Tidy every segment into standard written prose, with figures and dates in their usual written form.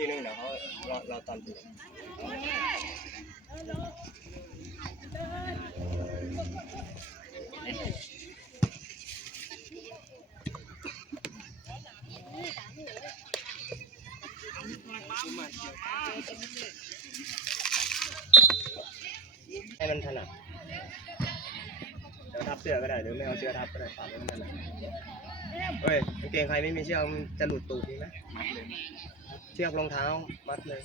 ทีนึงเดี๋ยวเขารอตอนตื่นให้มันถนัดเดี๋ยวทับเสื้อก็ได้หรือไม่เอาเสื้อทับก็ได้ปรับให้มันถนัดเฮ้ยกางเกงใครไม่มีเชือกมันจะหลุดตูดนี่ไหมเชือกรองเท้ามัดเลย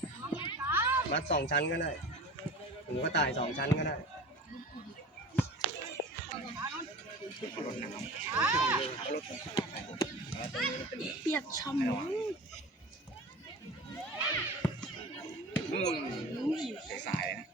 มัด2 ชั้นก็ได้หูกระต่าย2 ชั้นก็ได้เปียกช่ำสายนะ